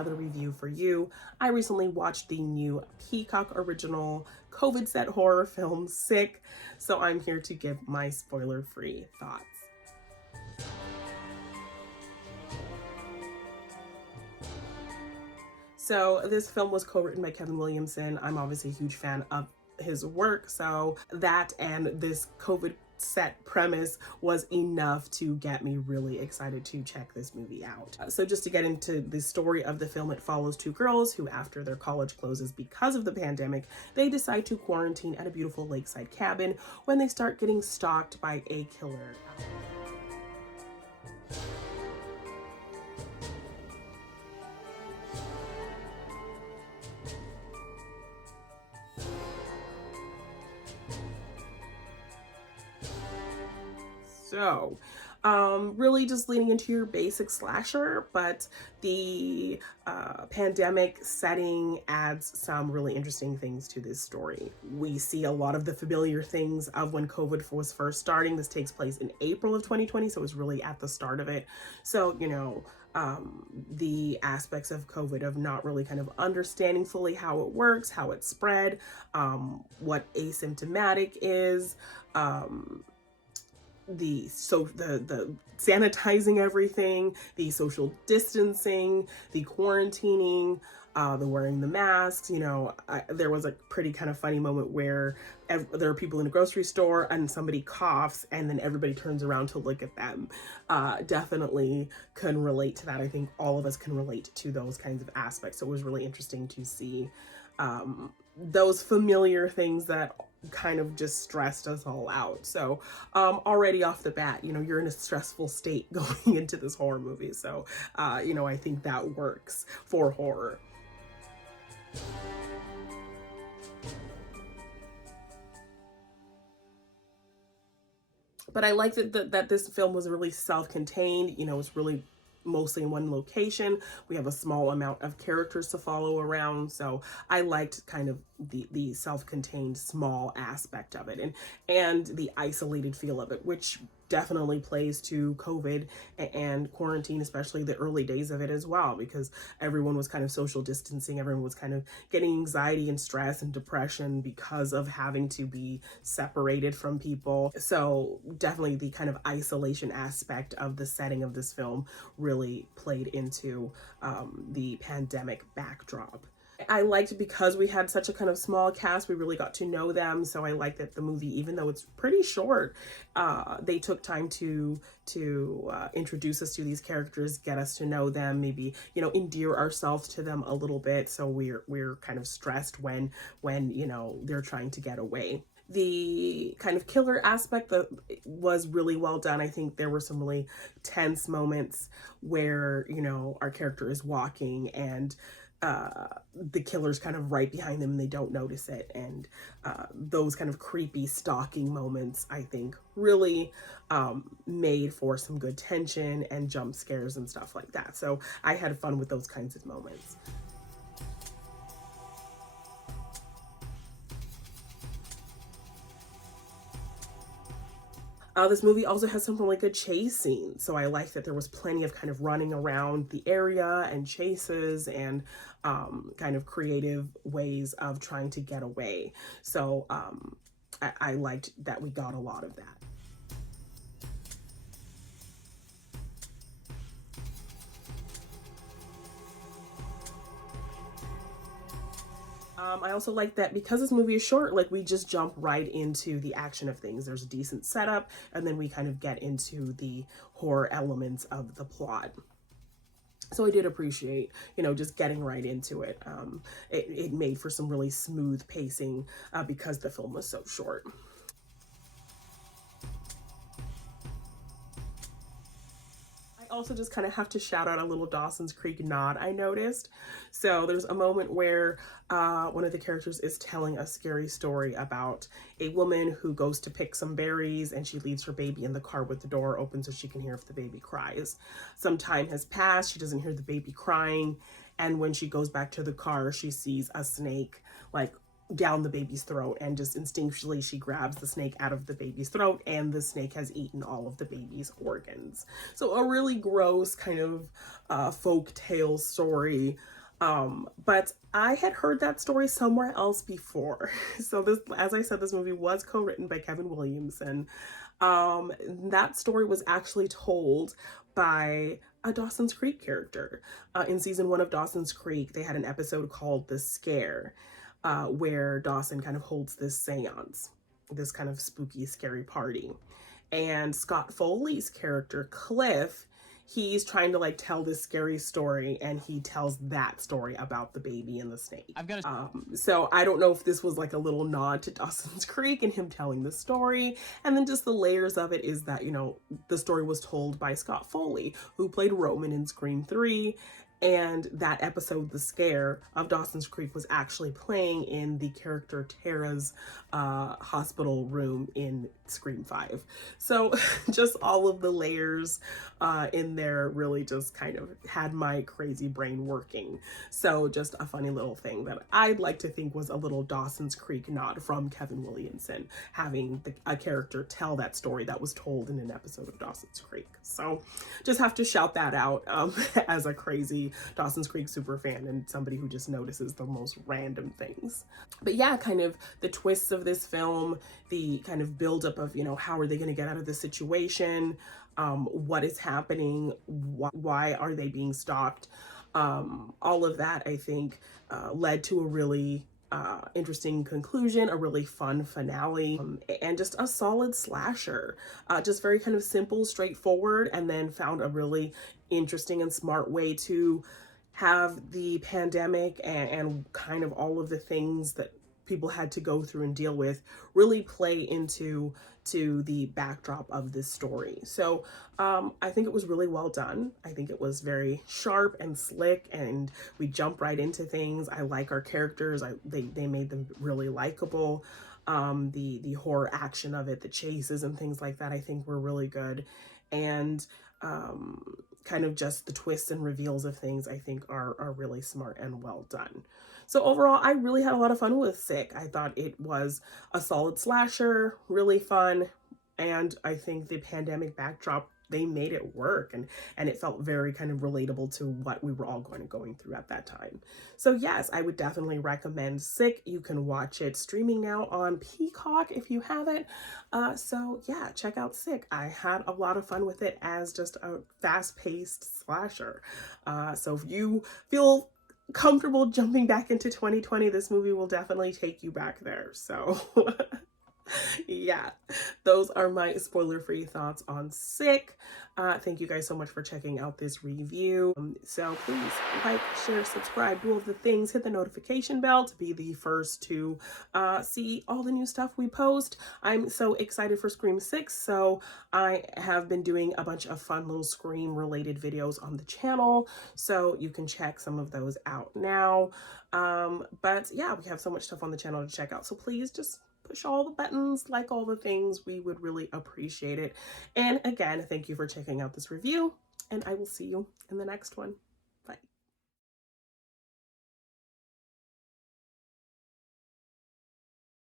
another review for you. I recently watched the new Peacock original COVID set horror film Sick, so I'm here to give my spoiler-free thoughts. So this film was co-written by Kevin Williamson. I'm obviously a huge fan of his work, so that and this COVID set premise was enough to get me really excited to check this movie out. So just to get into the story of the film, it follows two girls who, after their college closes because of the pandemic, they decide to quarantine at a beautiful lakeside cabin when they start getting stalked by a killer. So, really just leaning into your basic slasher, but the pandemic setting adds some really interesting things to this story. We see a lot of the familiar things of when COVID was first starting. This takes place in April of 2020, so it was really at the start of it. So, the aspects of COVID of not really kind of understanding fully how it works, how it spread, what asymptomatic is, the sanitizing everything, the social distancing, the quarantining, the wearing the masks. There was a pretty kind of funny moment where there are people in a grocery store and somebody coughs and then everybody turns around to look at them. Definitely can relate to that. I think all of us can relate to those kinds of aspects. So it was really interesting to see those familiar things that kind of just stressed us all out. So already off the bat, you're in a stressful state going into this horror movie. So, I think that works for horror. But I like that this film was really self-contained. It's really mostly in one location. We have a small amount of characters to follow around, so I liked kind of the self-contained small aspect of it and the isolated feel of it, which definitely plays to COVID and quarantine, especially the early days of it as well, because everyone was kind of social distancing. Everyone was kind of getting anxiety and stress and depression because of having to be separated from people. So definitely the kind of isolation aspect of the setting of this film really played into the pandemic backdrop. I liked, because we had such a kind of small cast, we really got to know them. So I like that the movie, even though it's pretty short, they took time to introduce us to these characters, get us to know them, maybe, endear ourselves to them a little bit. So we're kind of stressed when they're trying to get away. The kind of killer aspect that was really well done. I think there were some really tense moments where, our character is walking and the killer's kind of right behind them and they don't notice it. And those kind of creepy stalking moments, I think, really made for some good tension and jump scares and stuff like that. So I had fun with those kinds of moments. This movie also has some really good chase scenes. So I like that there was plenty of kind of running around the area and chases and kind of creative ways of trying to get away. So I liked that we got a lot of that. I also like that because this movie is short, like we just jump right into the action of things. There's a decent setup, and then we kind of get into the horror elements of the plot. So I did appreciate, just getting right into it. It made for some really smooth pacing because the film was so short. Also just kind of have to shout out a little Dawson's Creek nod I noticed. So there's a moment where one of the characters is telling a scary story about a woman who goes to pick some berries and she leaves her baby in the car with the door open so she can hear if the baby cries. Some time has passed, she doesn't hear the baby crying, and when she goes back to the car, she sees a snake like down the baby's throat, and just instinctually she grabs the snake out of the baby's throat, and the snake has eaten all of the baby's organs. So a really gross kind of folk tale story. But I had heard that story somewhere else before. So this, as I said, this movie was co-written by Kevin Williamson. That story was actually told by a Dawson's Creek character. In season 1 of Dawson's Creek, they had an episode called The Scare, where Dawson kind of holds this seance, this kind of spooky, scary party. And Scott Foley's character, Cliff, he's trying to like tell this scary story, and he tells that story about the baby and the snake. So I don't know if this was like a little nod to Dawson's Creek and him telling the story. And then just the layers of it is that, you know, the story was told by Scott Foley, who played Roman in Scream 3. And that episode, The Scare, of Dawson's Creek was actually playing in the character Tara's hospital room in Scream 5. So just all of the layers in there really just kind of had my crazy brain working. So just a funny little thing that I'd like to think was a little Dawson's Creek nod from Kevin Williamson, having a character tell that story that was told in an episode of Dawson's Creek. So just have to shout that out as a crazy Dawson's Creek super fan and somebody who just notices the most random things. But yeah, kind of the twists of this film, the kind of buildup of, you know, how are they going to get out of this situation? What is happening? Why are they being stalked? All of that, I think, led to a really interesting conclusion, a really fun finale, and just a solid slasher. Just very kind of simple, straightforward, and then found a really interesting and smart way to have the pandemic and kind of all of the things that people had to go through and deal with really play into the backdrop of this story. So I think it was really well done. I think it was very sharp and slick, and we jump right into things. I like our characters. They made them really likable. The horror action of it, the chases and things like that, I think were really good. And kind of just the twists and reveals of things, I think are really smart and well done. So overall, I really had a lot of fun with Sick. I thought it was a solid slasher, really fun, and I think the pandemic backdrop, they made it work, and it felt very kind of relatable to what we were all going through at that time. So yes, I would definitely recommend Sick. You can watch it streaming now on Peacock if you haven't. So yeah, check out Sick. I had a lot of fun with it as just a fast-paced slasher. So if you feel comfortable jumping back into 2020, this movie will definitely take you back there. So yeah, those are my spoiler-free thoughts on Sick. Thank you guys so much for checking out this review. So please like, share, subscribe, do all the things, hit the notification bell to be the first to see all the new stuff we post. I'm so excited for Scream 6, so I have been doing a bunch of fun little Scream related videos on the channel, so you can check some of those out now. But yeah, we have so much stuff on the channel to check out, so please just push all the buttons, like all the things. We would really appreciate it. And again, thank you for checking out this review, and I will see you in the next one.